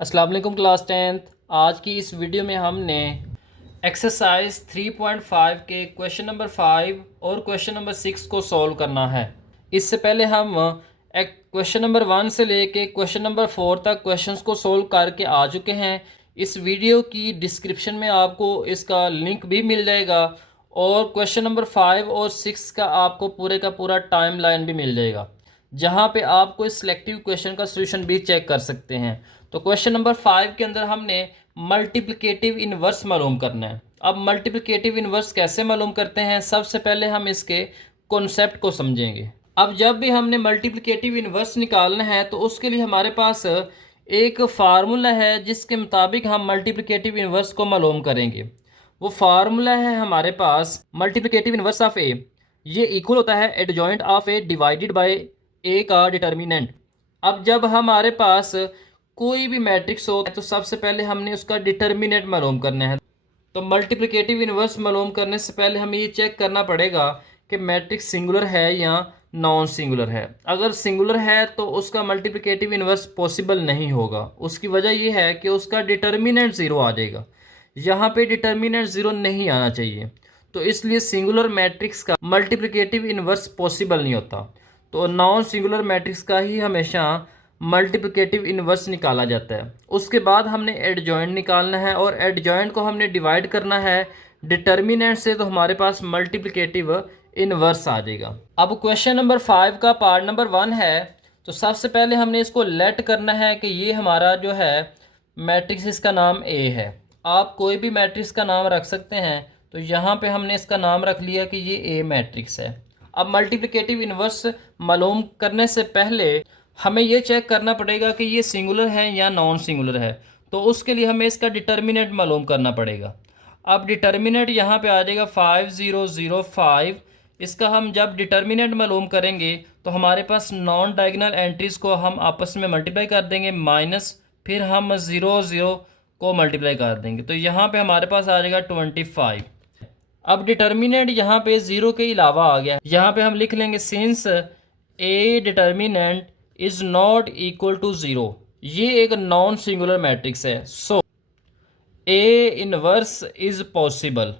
अस्सलाम वालेकुम class 10th। आज की इस वीडियो में हमने एक्सरसाइज 3.5 के क्वेश्चन नंबर 5 और क्वेश्चन नंबर 6 को सॉल्व करना है। इससे पहले हम एक क्वेश्चन नंबर 1 से लेके क्वेश्चन नंबर 4 तक क्वेश्चंस को सॉल्व करके आ चुके हैं। इस वीडियो की डिस्क्रिप्शन में आपको इसका लिंक भी मिल जाएगा और क्वेश्चन नंबर 5 और 6 का आपको पूरे का पूरा टाइम लाइन भी मिल जाएगा, जहाँ पे आपको इस सिलेक्टिव क्वेश्चन का सोल्यूशन भी चेक कर सकते हैं। तो क्वेश्चन नंबर 5 के अंदर हमने मल्टीप्लिकेटिव इन्वर्स मालूम करना है। अब मल्टीप्लिकेटिव इन्वर्स कैसे मालूम करते हैं, सबसे पहले हम इसके कॉन्सेप्ट को समझेंगे। अब जब भी हमने मल्टीप्लिकेटिव इन्वर्स निकालना है तो उसके लिए हमारे पास एक फार्मूला है जिसके मुताबिक हम मल्टीप्लिकेटिव इन्वर्स को मालूम करेंगे। वो फार्मूला है हमारे पास मल्टीप्लिकेटिव इन्वर्स ऑफ ए, ये इक्वल होता है adjoint of A divided by A का डिटर्मिनेंट। अब जब हमारे पास कोई भी मैट्रिक्स हो तो सबसे पहले हमने उसका डिटर्मिनेंट मालूम करना है। तो मल्टीप्लिकेटिव इन्वर्स मालूम करने से पहले हमें ये चेक करना पड़ेगा कि मैट्रिक्स सिंगुलर है या नॉन सिंगुलर है। अगर सिंगुलर है तो उसका मल्टीप्लिकेटिव इन्वर्स पॉसिबल नहीं होगा। उसकी वजह यह है कि उसका डिटर्मिनेंट ज़ीरो आ जाएगा। यहाँ पे डिटर्मिनेंट ज़ीरो नहीं आना चाहिए, तो इसलिए सिंगुलर मैट्रिक्स का मल्टीप्लिकेटिव इन्वर्स पॉसिबल नहीं होता। तो नॉन सिंगुलर मैट्रिक्स का ही हमेशा मल्टीप्लिकेटिव इन्वर्स निकाला जाता है। उसके बाद हमने एडजॉइंट निकालना है और एडजॉइंट को हमने डिवाइड करना है डिटर्मिनेंट से, तो हमारे पास मल्टीप्लिकेटिव इन्वर्स आ जाएगा। अब क्वेश्चन नंबर 5 का पार्ट नंबर 1 है। तो सबसे पहले हमने इसको लेट करना है कि ये हमारा जो है मैट्रिक्स, इसका नाम ए है। आप कोई भी मैट्रिक्स का नाम रख सकते हैं। तो यहाँ पे हमने इसका नाम रख लिया कि ये ए मैट्रिक्स है। अब मल्टीप्लिकेटिव इन्वर्स मालूम करने से पहले हमें ये चेक करना पड़ेगा कि ये सिंगुलर है या नॉन सिंगुलर है। तो उसके लिए हमें इसका डिटर्मिनेंट मालूम करना पड़ेगा। अब डिटर्मिनेंट यहाँ पे आ जाएगा 5005। इसका हम जब डिटर्मिनेंट मालूम करेंगे तो हमारे पास नॉन डायगोनल एंट्रीज़ को हम आपस में मल्टीप्लाई कर देंगे माइनस, फिर हम 0 को मल्टीप्लाई कर देंगे। तो यहाँ पे हमारे पास आ जाएगा 25। अब डिटर्मिनेंट यहाँ पे 0 के अलावा आ गया। यहाँ पे हम लिख लेंगे since A determinant is not equal to 0। ये एक नॉन सिंगुलर मैट्रिक्स है, so A inverse is possible.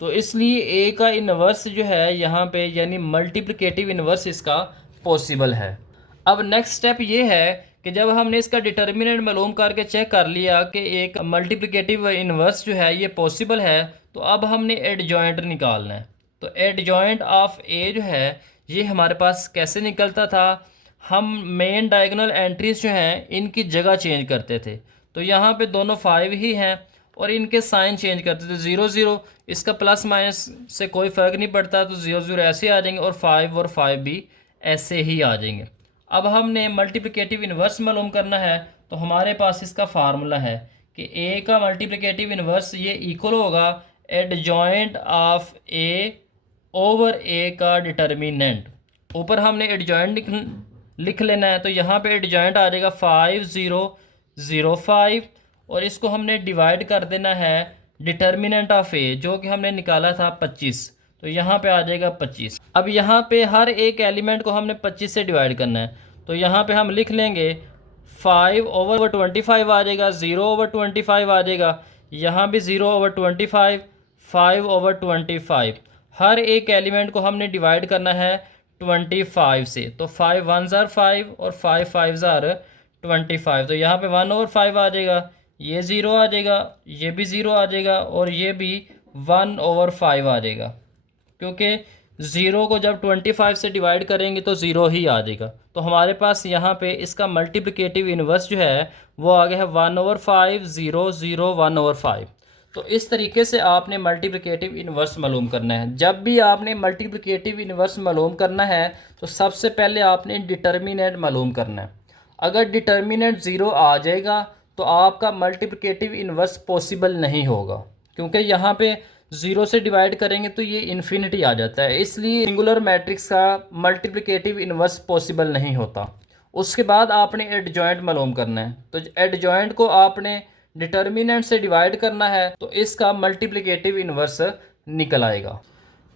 तो इसलिए ए का इन्वर्स जो है यहाँ पे यानी मल्टीप्लिकेटिव इन्वर्स इसका पॉसिबल है। अब नेक्स्ट स्टेप ये है कि जब हमने इसका डिटर्मिनेंट मालूम करके चेक कर लिया कि एक मल्टीप्लिकेटिव इन्वर्स जो है ये पॉसिबल है, तो अब हमने एडजॉइंट निकालना है। तो एडजॉइंट ऑफ ए जो है ये हमारे पास कैसे निकलता था, हम मेन डायगोनल एंट्रीज जो हैं इनकी जगह चेंज करते थे। तो यहाँ पे दोनों 5 ही हैं और इनके साइन चेंज करते थे 0 इसका प्लस माइनस से कोई फ़र्क नहीं पड़ता, तो 0 ऐसे आ जाएंगे और 5 भी ऐसे ही आ जाएंगे। अब हमने मल्टीप्लिकेटिव इन्वर्स मालूम करना है। तो हमारे पास इसका फार्मूला है कि ए का मल्टीप्लिकेटिव इन्वर्स ये इक्वल होगा एडजॉइंट ऑफ ए ओवर ए का डिटर्मिनेंट। ऊपर हमने एडजॉइंट लिख लेना है। तो यहाँ पे एडजॉइंट आ जाएगा 5005 और इसको हमने डिवाइड कर देना है डिटर्मिनेंट ऑफ ए जो कि हमने निकाला था 25। तो यहाँ पे आ जाएगा 25। अब यहाँ पे हर एक एलिमेंट को हमने 25 से डिवाइड करना है। तो यहाँ पे हम लिख लेंगे 5/25 आ जाएगा, 0/25 आ जाएगा, यहाँ भी 0/25, 5/25। हर एक एलिमेंट को हमने डिवाइड करना है 25 से। तो 5 1s are 5 और 5 5s are 25। तो यहाँ पे 1/5 आ जाएगा, ये 0 आ जाएगा, ये भी 0 आ जाएगा और ये भी 1/5 आ जाएगा, क्योंकि 0 को जब 25 से डिवाइड करेंगे तो 0 ही आ जाएगा। तो हमारे पास यहाँ पे इसका मल्टीप्लिकेटिव इन्वर्स जो है वो आ गया है 1/5 0 0 1/5। तो इस तरीके से आपने मल्टीप्लिकेटिव इन्वर्स मालूम करना है। जब भी आपने मल्टीप्लिकेटिव इन्वर्स मालूम करना है तो सबसे पहले आपने डिटर्मिनेंट मालूम करना है। अगर डिटर्मिनेंट 0 आ जाएगा तो आपका मल्टीप्लिकेटिव इन्वर्स पॉसिबल नहीं होगा, क्योंकि यहाँ पे 0 से डिवाइड करेंगे तो ये इन्फिनिटी आ जाता है। इसलिए सिंगुलर मैट्रिक्स का मल्टीप्लिकेटिव इन्वर्स पॉसिबल नहीं होता। उसके बाद आपने एडजॉइंट मालूम करना है। तो एडजॉइंट को आपने डिटर्मिनेंट से डिवाइड करना है तो इसका मल्टीप्लिकेटिव इन्वर्स निकल आएगा।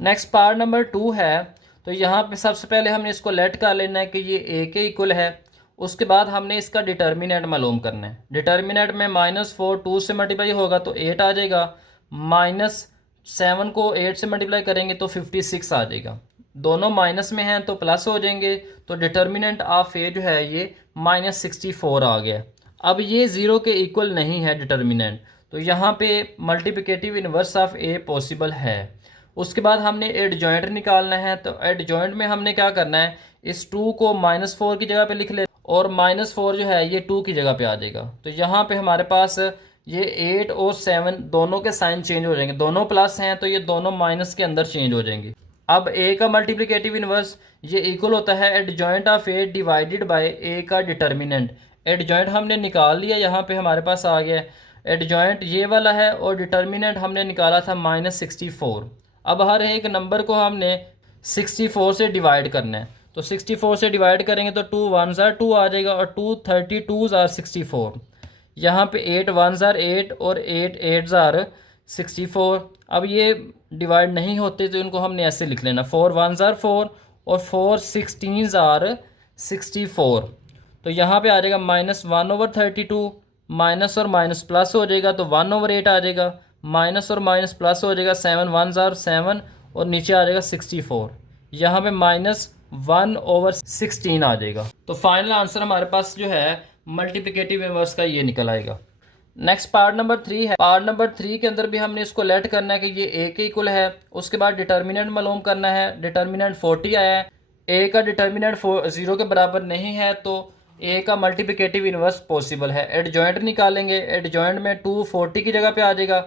नेक्स्ट पार्ट नंबर 2 है। तो यहाँ पे सबसे पहले हमने इसको लेट कर लेना है कि ये ए के इक्वल है उसके बाद हमने इसका डिटर्मिनेंट मालूम करना है। डिटर्मिनेंट में -4 2 से मल्टीप्लाई होगा तो 8 आ जाएगा, -7 को 8 से मल्टीप्लाई करेंगे तो 56 आ जाएगा। दोनों माइनस में हैं तो प्लस हो जाएंगे, तो डिटर्मिनेंट ऑफ ए जो है ये -64 आ गया। अब ये ज़ीरो के इक्वल नहीं है डिटर्मिनेंट, तो यहाँ पे multiplicative inverse of a possible है। उसके बाद हमने एडजॉइंट निकालना है, तो एडजॉइंट में हमने क्या करना है, इस 2 को -4 की जगह पे लिख ले और -4 जो है ये 2 की जगह पे आ जाएगा। तो यहाँ पे हमारे पास ये 8 और 7 दोनों के साइन चेंज हो जाएंगे, दोनों प्लस हैं तो ये दोनों माइनस के अंदर चेंज हो जाएंगे। अब ए का मल्टीप्लिकेटिव इन्वर्स ये इक्वल होता है adjoint of A divided by A का डिटर्मिनेंट। एडजॉइंट हमने निकाल लिया, यहाँ पे हमारे पास आ गया एडजॉइंट ये वाला है और डिटर्मिनेंट हमने निकाला था -64। अब हर एक नंबर को हमने 64 से डिवाइड करना है, तो 64 से डिवाइड करेंगे तो 2 1s are 2 आ जाएगा और 2 32s are 64। यहाँ पे 8 1s are 8 और 8 8s are 64। अब ये डिवाइड नहीं होते तो इनको हमने ऐसे लिख लेना, 4 1s are 4 और 4 16s are 64। तो यहाँ पे आ जाएगा -1/32, माइनस और माइनस प्लस हो जाएगा तो 1/8 आ जाएगा, माइनस और माइनस प्लस हो जाएगा, 7 1s are 7 और नीचे आ जाएगा 64। यहाँ पे -1/16 आ जाएगा। तो फाइनल आंसर हमारे पास जो है मल्टीप्लिकेटिव इन्वर्स का ये निकल आएगा। नेक्स्ट पार्ट नंबर 3 है। पार्ट नंबर 3 के अंदर भी हमने इसको लेट करना है कि ये ए के इक्वल है। उसके बाद डिटर्मिनेंट मालूम करना है। डिटर्मिनेंट 40 आया है, ए का डिटर्मिनेंट 0 के बराबर नहीं है तो ए का मल्टीप्लिकेटिव इन्वर्स पॉसिबल है। एडजॉइंट निकालेंगे, एडजॉइंट में 2 40 की जगह पे आ जाएगा,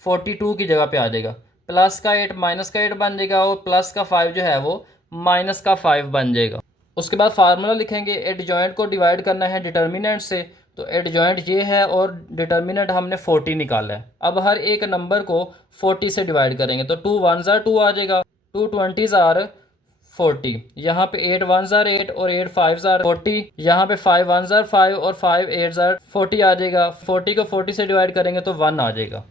42 की जगह पे आ जाएगा, प्लस का 8 माइनस का 8 बन जाएगा और प्लस का 5 जो है वो माइनस का 5 बन जाएगा। उसके बाद फार्मूला लिखेंगे, एडजॉइंट को डिवाइड करना है डिटर्मिनेंट से, तो एडजॉइंट ये है और डिटर्मिनेंट हमने 40 निकाला है। अब हर एक नंबर को 40 से डिवाइड करेंगे तो 2 1s are 2 आ जाएगा, 2 20s are 40। यहाँ पे 8 1s are 8 और 8 5s are 40। यहाँ पे 5 1s are 5 और 5 8s are 40 आ जाएगा। 40 को 40 से डिवाइड करेंगे तो 1 आ जाएगा।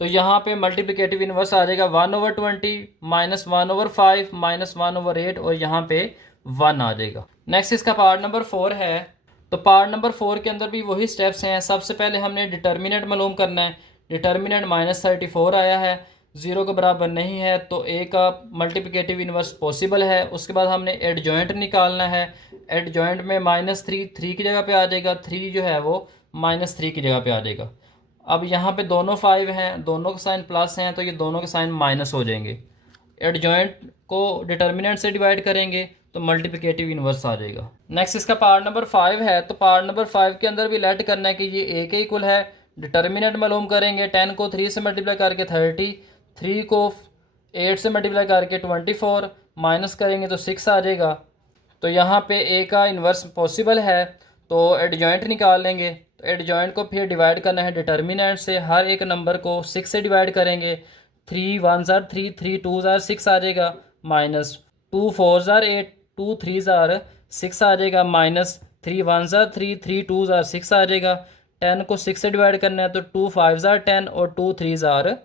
तो यहाँ पे मल्टीप्लिकेटिव इन्वर्स आ जाएगा 1/20 -1/5 -1/8 और यहाँ पे 1 आ जाएगा। नेक्स्ट इसका पार्ट नंबर 4 है। तो पार्ट नंबर 4 के अंदर भी वही स्टेप्स हैं। सबसे पहले हमने डिटर्मिनेंट मालूम करना है। डिटर्मिनेंट -34 आया है, 0 के बराबर नहीं है तो ए का मल्टीप्लिकेटिव इन्वर्स पॉसिबल है। उसके बाद हमने एडजॉइंट निकालना है। एडजॉइंट में -3 3 की जगह पे आ जाएगा, 3 जो है वो -3 की जगह पे आ जाएगा। अब यहाँ पे दोनों 5 हैं, दोनों के साइन प्लस हैं तो ये दोनों के साइन माइनस हो जाएंगे। एडजॉइंट को डिटर्मिनेंट से डिवाइड करेंगे तो मल्टीप्लिकेटिव इन्वर्स आ जाएगा। नेक्स्ट इसका पार्ट नंबर 5 है। तो पार्ट नंबर 5 के अंदर भी लेट करना है कि ये ए के इक्वल है। डिटर्मिनेंट मालूम करेंगे, 10 को 3 से मल्टीप्लाई करके 30, 3 को 8 से मल्टीप्लाई करके 24, माइनस करेंगे तो 6 आ जाएगा। तो यहाँ पे ए का इन्वर्स पॉसिबल है तो एडजॉइंट निकाल लेंगे। तो एडजॉइंट को फिर डिवाइड करना है डिटर्मिनेंट से। हर एक नंबर को 6 से डिवाइड करेंगे, 3 1s are 3 3 2s are 6 आ जाएगा, minus 2 4s are 8 2 3s are 6 आ जाएगा, minus 3 1s are 3 3 2s are 6 आ जाएगा। 10 को 6 से डिवाइड करना है तो 2 5s are 10 और 2 3s are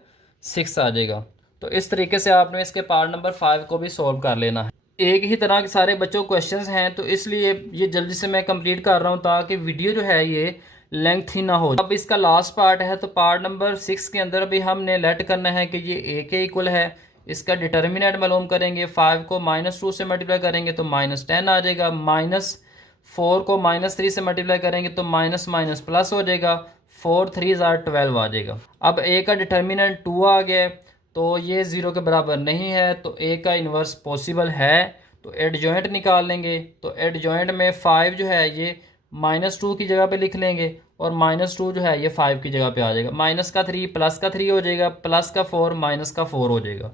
6 आ जाएगा। तो इस तरीके से आपने इसके पार्ट नंबर 5 को भी सॉल्व कर लेना है। एक ही तरह के सारे बच्चों क्वेश्चंस हैं तो इसलिए ये जल्दी से मैं कंप्लीट कर रहा हूँ ताकि वीडियो जो है ये लेंथ ही ना हो। अब इसका लास्ट पार्ट है। तो पार्ट नंबर 6 के अंदर भी हमने लेट करना है कि ये ए के इक्वल है। इसका डिटर्मिनेंट मालूम करेंगे। 5 को -2 से मल्टीप्लाई करेंगे तो -10 आ जाएगा, -4 को -3 से मल्टीप्लाई करेंगे तो माइनस माइनस प्लस हो जाएगा, 4 3s are 12 आ जाएगा। अब ए का डिटर्मिनेंट 2 आ गया तो ये 0 के बराबर नहीं है तो ए का इन्वर्स पॉसिबल है। तो एडजॉइंट निकाल लेंगे। तो एडजॉइंट में 5 जो है ये -2 की जगह पे लिख लेंगे और -2 जो है ये 5 की जगह पे आ जाएगा। माइनस का 3 प्लस का 3 हो जाएगा, प्लस का 4 माइनस का 4 हो जाएगा।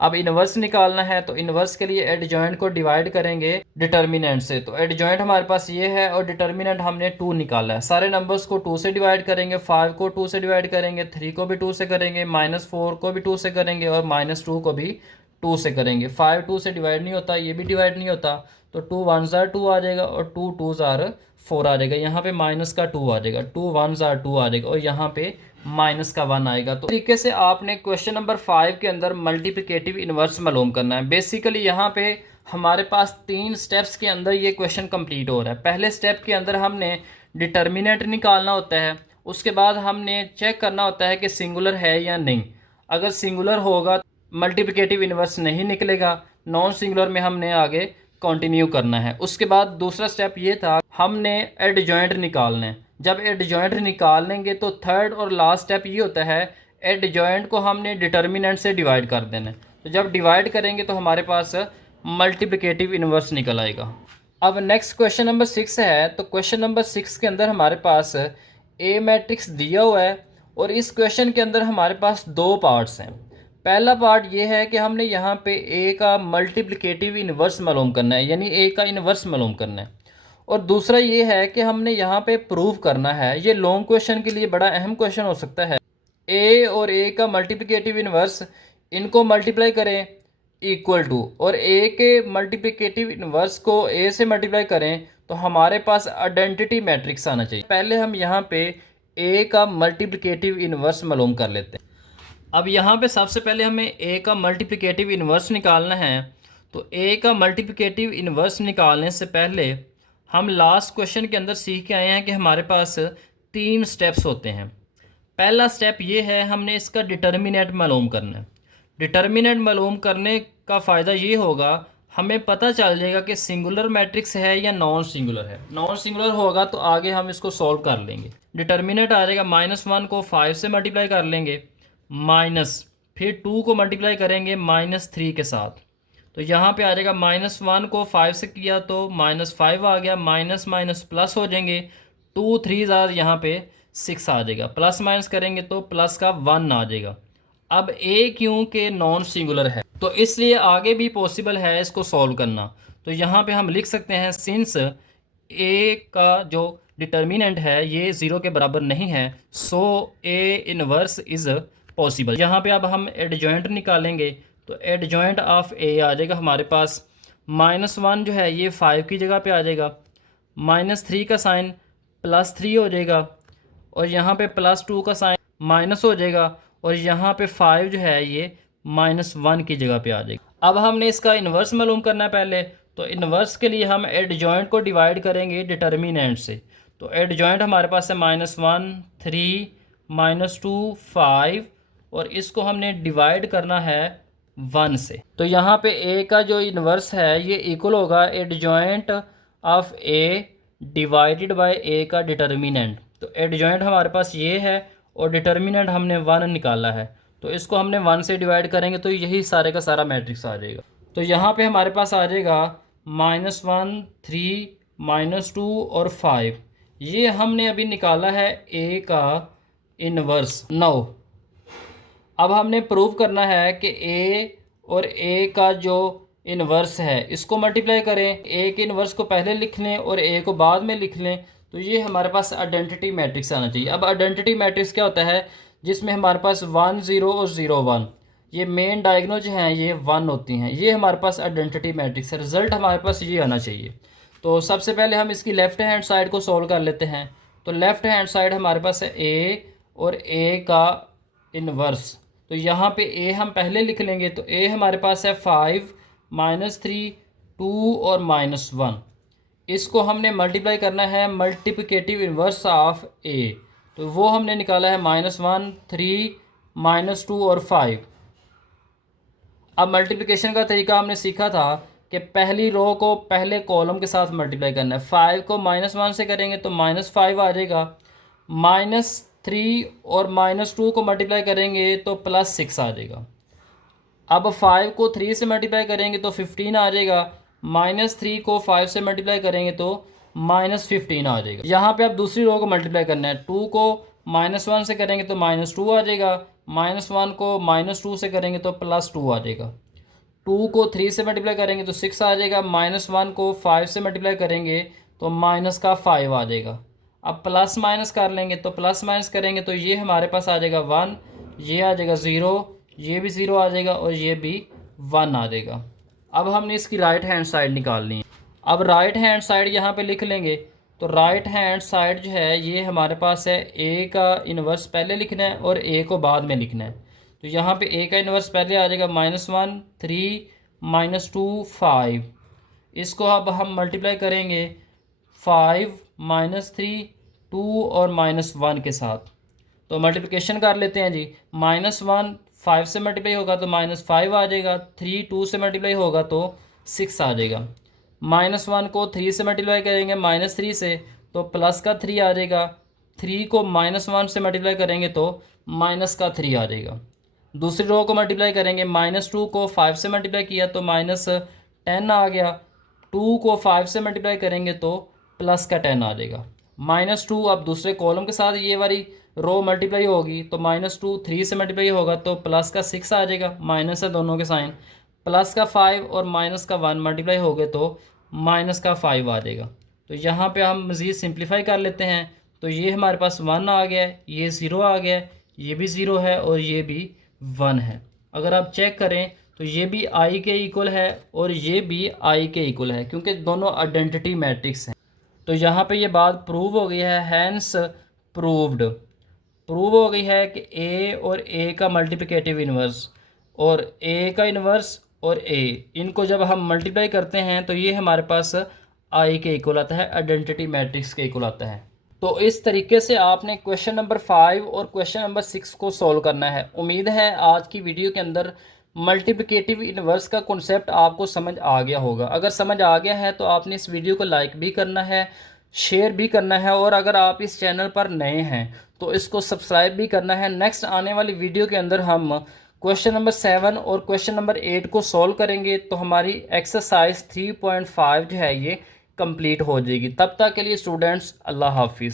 अब इन्वर्स निकालना है तो इन्वर्स के लिए एडजॉइंट को डिवाइड करेंगे डिटर्मिनेंट से। तो एडजॉइंट हमारे पास ये है और डिटर्मिनेंट हमने 2 निकाला है। सारे नंबर्स को 2 से डिवाइड करेंगे, 5 को 2 से डिवाइड करेंगे, 3 को भी 2 से करेंगे, -4 को भी 2 से करेंगे और -2 को भी 2 से करेंगे। 5 2 से डिवाइड नहीं होता, ये भी डिवाइड नहीं होता तो 2 1s are 2 आ जाएगा और 2 2s are 4 आ जाएगा। यहाँ पे माइनस का 2 आ जाएगा, 2 1s are 2 आ जाएगा और यहाँ पे माइनस का 1 आएगा। तो तरीके से आपने क्वेश्चन नंबर 5 के अंदर मल्टीप्लिकेटिव इन्वर्स मालूम करना है। बेसिकली यहाँ पे हमारे पास 3 स्टेप्स के अंदर ये क्वेश्चन कंप्लीट हो रहा है। पहले स्टेप के अंदर हमने डिटर्मिनेंट निकालना होता है, उसके बाद हमने चेक करना होता है कि सिंगुलर है या नहीं। अगर सिंगुलर होगा मल्टीप्लिकेटिव इन्वर्स नहीं निकलेगा, नॉन सिंगुलर में हमने आगे कंटिन्यू करना है। उसके बाद दूसरा स्टेप ये था, हमने एडजॉइंट निकालना है। जब एडजॉइंट निकाल लेंगे तो थर्ड और लास्ट स्टेप ये होता है, एडजॉइंट को हमने डिटर्मिनेंट से डिवाइड कर देना है। तो जब डिवाइड करेंगे तो हमारे पास मल्टीप्लिकेटिव इन्वर्स निकल आएगा। अब नेक्स्ट क्वेश्चन नंबर 6 है। तो क्वेश्चन नंबर 6 के अंदर हमारे पास ए मैट्रिक्स दिया हुआ है और इस क्वेश्चन के अंदर हमारे पास 2 पार्ट्स हैं। पहला पार्ट ये है कि हमने यहाँ पे ए का मल्टीप्लिकेटिव इन्वर्स मालूम करना है, यानी ए का इन्वर्स मालूम करना है। और दूसरा ये है कि हमने यहाँ पे प्रूव करना है। ये लॉन्ग क्वेश्चन के लिए बड़ा अहम क्वेश्चन हो सकता है। ए और ए का मल्टीप्लिकेटिव इन्वर्स, इनको मल्टीप्लाई करें इक्वल टू, और ए के मल्टीप्लिकेटिव इन्वर्स को ए से मल्टीप्लाई करें तो हमारे पास आइडेंटिटी मैट्रिक्स आना चाहिए। पहले हम यहाँ पे ए का मल्टीप्लिकेटिव इन्वर्स मालूम कर लेते हैं। अब यहाँ पे सबसे पहले हमें ए का मल्टीप्लिकेटिव इन्वर्स निकालना है। तो ए का मल्टीप्लिकेटिव इन्वर्स निकालने से पहले हम लास्ट क्वेश्चन के अंदर सीख के आए हैं कि हमारे पास 3 स्टेप्स होते हैं। पहला स्टेप ये है, हमने इसका डिटर्मिनेंट मालूम करना है। डिटर्मिनेंट मालूम करने का फ़ायदा ये होगा, हमें पता चल जाएगा कि सिंगुलर मैट्रिक्स है या नॉन सिंगुलर है। नॉन सिंगुलर होगा तो आगे हम इसको सॉल्व कर लेंगे। डिटर्मिनेंट आ जाएगा, -1 को 5 से मल्टीप्लाई कर लेंगे, माइनस फिर 2 को मल्टीप्लाई करेंगे -3 के साथ। तो यहाँ पे आ जाएगा -1 को 5 से किया तो -5 आ गया, माइनस माइनस प्लस हो जाएंगे, 2 3 यहाँ पे 6 आ जाएगा, प्लस माइनस करेंगे तो प्लस का 1 आ जाएगा। अब ए क्योंकि नॉन सिंगुलर है तो इसलिए आगे भी पॉसिबल है इसको सॉल्व करना। तो यहाँ पे हम लिख सकते हैं, सिंस ए का जो डिटर्मिनेंट है ये 0 के बराबर नहीं है, so A inverse is possible. यहाँ पे अब हम एडजॉइंट निकालेंगे तो एडजॉइंट ऑफ ए आ जाएगा हमारे पास, -1 जो है ये 5 की जगह पे आ जाएगा, -3 का साइन +3 हो जाएगा, और यहाँ पे +2 का साइन माइनस हो जाएगा, और यहाँ पे 5 जो है ये -1 की जगह पे आ जाएगा। अब हमने इसका इन्वर्स मालूम करना है पहले। तो इन्वर्स के लिए हम एडजॉइंट को डिवाइड करेंगे डिटर्मिनेंट से। तो एडजॉइंट हमारे पास है -1 3 -2 5, और इसको हमने डिवाइड करना है 1 से। तो यहाँ पे ए का जो इन्वर्स है ये इक्वल होगा adjoint of A divided by A का डिटर्मिनेंट। तो एडजॉइंट हमारे पास ये है और डिटर्मिनेंट हमने 1 निकाला है, तो इसको हमने 1 से डिवाइड करेंगे तो यही सारे का सारा मैट्रिक्स आ जाएगा। तो यहाँ पे हमारे पास आ जाएगा -1 3 -2 और 5। ये हमने अभी निकाला है ए का इन्वर्स। 9 अब हमने प्रूव करना है कि ए और ए का जो इन्वर्स है इसको मल्टीप्लाई करें। ए के इन्वर्स को पहले लिख लें और ए को बाद में लिख लें, तो ये हमारे पास आइडेंटिटी मैट्रिक्स आना चाहिए। अब आइडेंटिटी मैट्रिक्स क्या होता है, जिसमें हमारे पास 1 0 और 0 1, ये मेन डायगोनल जो हैं ये 1 होती हैं। ये हमारे पास आइडेंटिटी मैट्रिक्स है। रिजल्ट हमारे पास ये आना चाहिए। तो सबसे पहले हम इसकी लेफ़्ट हैंड साइड को सॉल्व कर लेते हैं। तो लेफ़्ट हैंड साइड हमारे पास है ए और ए का इन्वर्स। तो यहाँ पे ए हम पहले लिख लेंगे। तो ए हमारे पास है 5 -3 2 और -1। इसको हमने मल्टीप्लाई करना है मल्टीप्लिकेटिव इन्वर्स ऑफ ए। तो वो हमने निकाला है -1 3 -2 और 5। अब मल्टीप्लिकेशन का तरीका हमने सीखा था कि पहली रो को पहले कॉलम के साथ मल्टीप्लाई करना है। 5 को -1 से करेंगे तो -5 आ जाएगा, -3 और -2 को मल्टीप्लाई करेंगे तो +6 आ जाएगा। अब 5 को 3 से मल्टीप्लाई करेंगे तो 15 आ जाएगा, -3 को 5 से मल्टीप्लाई करेंगे तो -15 आ जाएगा। यहाँ पे अब दूसरी रो को मल्टीप्लाई करना है। 2 को -1 से करेंगे तो -2 आ जाएगा, -1 को -2 से करेंगे तो +2 आ जाएगा। 2 को 3 से मल्टीप्लाई करेंगे तो 6 आ जाएगा, -1 को 5 से मल्टीप्लाई करेंगे तो -5 आ जाएगा। अब प्लस माइनस कर लेंगे तो प्लस माइनस करेंगे तो ये हमारे पास आ जाएगा 1, ये आ जाएगा 0, ये भी 0 आ जाएगा और ये भी 1 आ जाएगा। अब हमने इसकी राइट हैंड साइड निकालनी है। अब राइट हैंड साइड यहाँ पे लिख लेंगे। तो राइट हैंड साइड जो है ये हमारे पास है, ए का इन्वर्स पहले लिखना है और ए को बाद में लिखना है। तो यहाँ पे ए का इन्वर्स पहले आ जाएगा -1 3 -2 5। इसको अब हम मल्टीप्लाई करेंगे 5 -3 2 और -1 के साथ। तो मल्टीप्लिकेशन कर लेते हैं जी। -1 5 से मल्टीप्लाई होगा तो -5 आ जाएगा। 3 2 से मल्टीप्लाई होगा तो 6 आ जाएगा। -1 को 3 से मल्टीप्लाई करेंगे -3 से तो प्लस का 3 आ जाएगा। 3 को -1 से मल्टीप्लाई करेंगे तो माइनस का 3 आ जाएगा। दूसरी रो को मल्टीप्लाई करेंगे, -2 को 5 से मल्टीप्लाई किया तो -10 आ गया। 2 को 5 से मल्टीप्लाई करेंगे तो प्लस का 10 आ जाएगा। -2 अब दूसरे कॉलम के साथ ये वाली रो मल्टीप्लाई होगी तो -2 3 से मल्टीप्लाई होगा तो प्लस का 6 आ जाएगा। माइनस है दोनों के साइन। प्लस का 5 और माइनस का 1 मल्टीप्लाई हो गए तो माइनस का 5 आ जाएगा। तो यहाँ पे हम मज़ीद सिंप्लीफाई कर लेते हैं। तो ये हमारे पास 1 आ गया है, ये 0 आ गया है, ये भी 0 है और ये भी 1 है। अगर आप चेक करें तो ये भी आई के इक्वल है और ये भी आई के इक्वल है, क्योंकि दोनों आइडेंटिटी मैट्रिक्स हैं। तो यहाँ पे ये बात प्रूव हो गई है, हैंस प्रूव्ड। प्रूव हो गई है कि ए और ए का मल्टीप्लिकेटिव इन्वर्स और ए का इन्वर्स और ए, इनको जब हम मल्टीप्लाई करते हैं तो ये हमारे पास आई के इक्वल आता है, आइडेंटिटी मैट्रिक्स के इक्वल आता है। तो इस तरीके से आपने क्वेश्चन नंबर 5 और क्वेश्चन नंबर 6 को सॉल्व करना है। उम्मीद है आज की वीडियो के अंदर मल्टीप्लिकेटिव इन्वर्स का कॉन्सेप्ट आपको समझ आ गया होगा। अगर समझ आ गया है तो आपने इस वीडियो को लाइक भी करना है, शेयर भी करना है, और अगर आप इस चैनल पर नए हैं तो इसको सब्सक्राइब भी करना है। नेक्स्ट आने वाली वीडियो के अंदर हम क्वेश्चन नंबर 7 और क्वेश्चन नंबर 8 को सॉल्व करेंगे तो हमारी एक्सरसाइज 3.5 जो है ये कंप्लीट हो जाएगी। तब तक के लिए स्टूडेंट्स, अल्लाह हाफिज़।